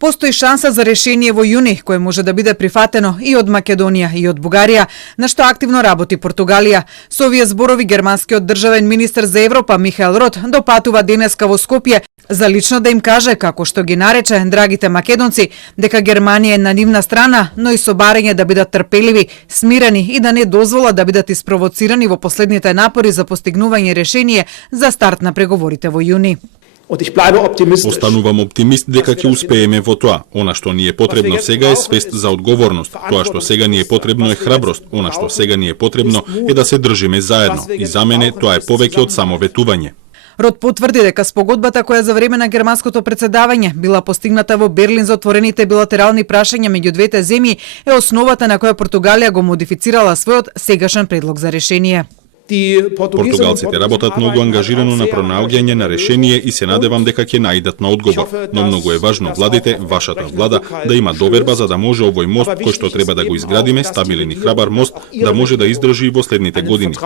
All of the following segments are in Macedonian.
Постои шанса за решение во јуни, кое може да биде прифатено и од Македонија и од Бугарија, на што активно работи Португалија. Со овие зборови германскиот државен министер за Европа Михаел Рот допатува денеска во Скопје за лично да им каже, како што ги нарече драгите македонци, дека Германија е на нивна страна, но и со барање да бидат трпеливи, смирени и да не дозволат да бидат испровоцирани во последните напори за постигнување решение за старт на преговорите во јуни. Останувам оптимист дека ќе успееме во тоа. Она што ни е потребно сега е свест за одговорност. Тоа што сега ни е потребно е храброст. Она што сега ни е потребно е да се држиме заедно. И за мене тоа е повеќе од само ветување. Рот потврди дека спогодбата која за време на германското претседавање била постигната во Берлин за отворените билатерални прашања меѓу двете земји е основата на која Португалија го модифицирала својот сегашен предлог за решение. Португалците работат многу ангажирано на пронаоѓање на решение и се надевам дека ќе најдат на одговор. Но многу е важно владите, вашата влада, да има доверба за да може овој мост кој што треба да го изградиме, стабилен и храбар мост, да може да издржи и во следните години.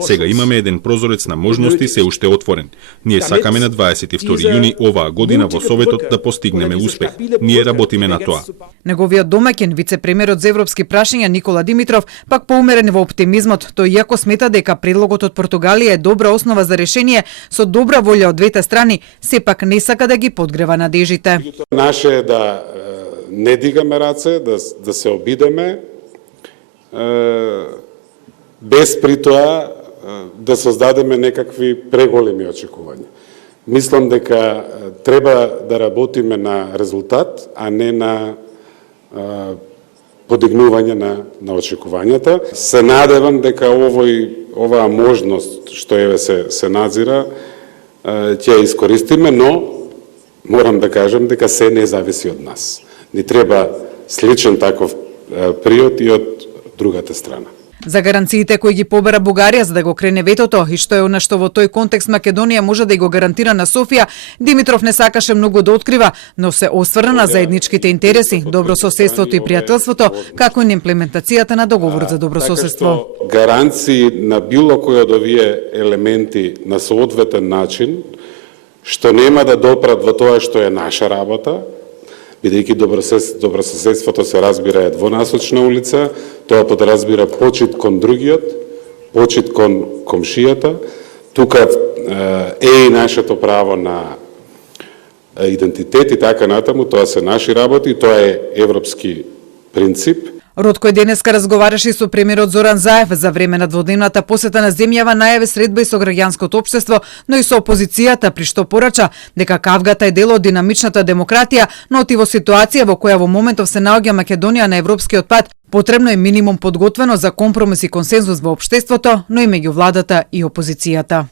Сега имаме еден прозорец на можности се уште отворен. Ние сакаме на 22 јуни оваа година во Советот да постигнеме успех. Ние работиме на тоа. Неговиот домаќин, вице-премиерот за европски прашања Никола Димитров, пак поумерен во оптимизмот. Тој иако смета дека предлогот од Португалија е добра основа за решение со добра волја од двете страни, сепак не сака да ги подгрева надежите. Наше е да не дигаме раце, да се обидеме, без при тоа да создадеме некакви преголеми очекувања. Мислам дека треба да работиме на резултат, а не на подигнување на очекувањата. Се надевам дека оваа можност што еве се надзира ќе ја искористиме, но морам да кажам дека се не зависи од нас. Ни треба сличен таков приод и од другата страна. За гаранциите кои ги побера Бугарија за да го крене ветото и што е она што во тој контекст Македонија може да го гарантира на Софија, Димитров не сакаше многу да открива, но се осврна на заедничките интереси, добрососедството и пријателството, како и на имплементацијата на договорот за добрососедство. Гаранции на било кој од овие елементи на соодветен начин, што нема да допрат во тоа што е наша работа, бидејќи добрососедството се разбира е двонасочна улица, тоа подразбира почит кон другиот, почит кон комшијата, тука е и нашето право на идентитет и така натаму, тоа се наши работи, тоа е европски принцип. Рот кој денеска разговараше со премиерот Зоран Заев за време на дводневната посета на земјава најаве средба и со граѓанското општество, но и со опозицијата, при што порача дека кавгата е дел од динамичната демократија, но оти во ситуација во која во моментов се наоѓа Македонија на европскиот пат, потребно е минимум подготвено за компромис и консензус во општеството, но и меѓу владата и опозицијата.